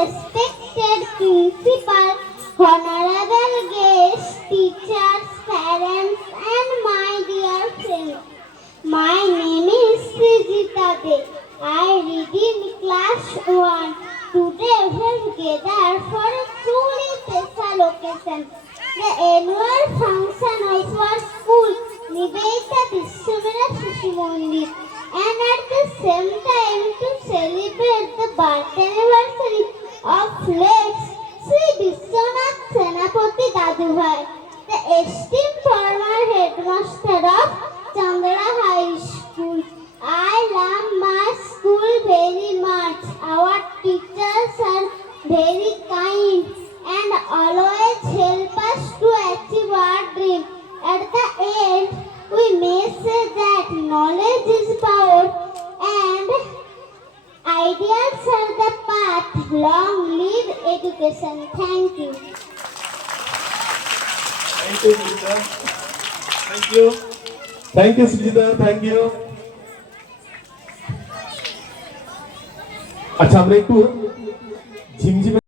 respected principal, honorable guests, teachers, parents, and my dear friends. My name is Srijita De. I read in class 1. Today we have gathered for a truly special occasion, the annual function of our school, Nivedita Vishwamera Shishu Mandir, and at the same time to celebrate the birth anniversary of late Sri Vishwanath Senapati Dadubhai, the esteemed former headmaster of Chandra High School. I love my school very much. Our teachers are very kind and always help us to achieve our dream. At the end, we may say that knowledge is power and ideals are the path. Long live education. Thank you. Thank you, Srijita. Thank you. Thank you, Srijita. Thank you. আচ্ছা আমরা একটু ঝিমঝিমে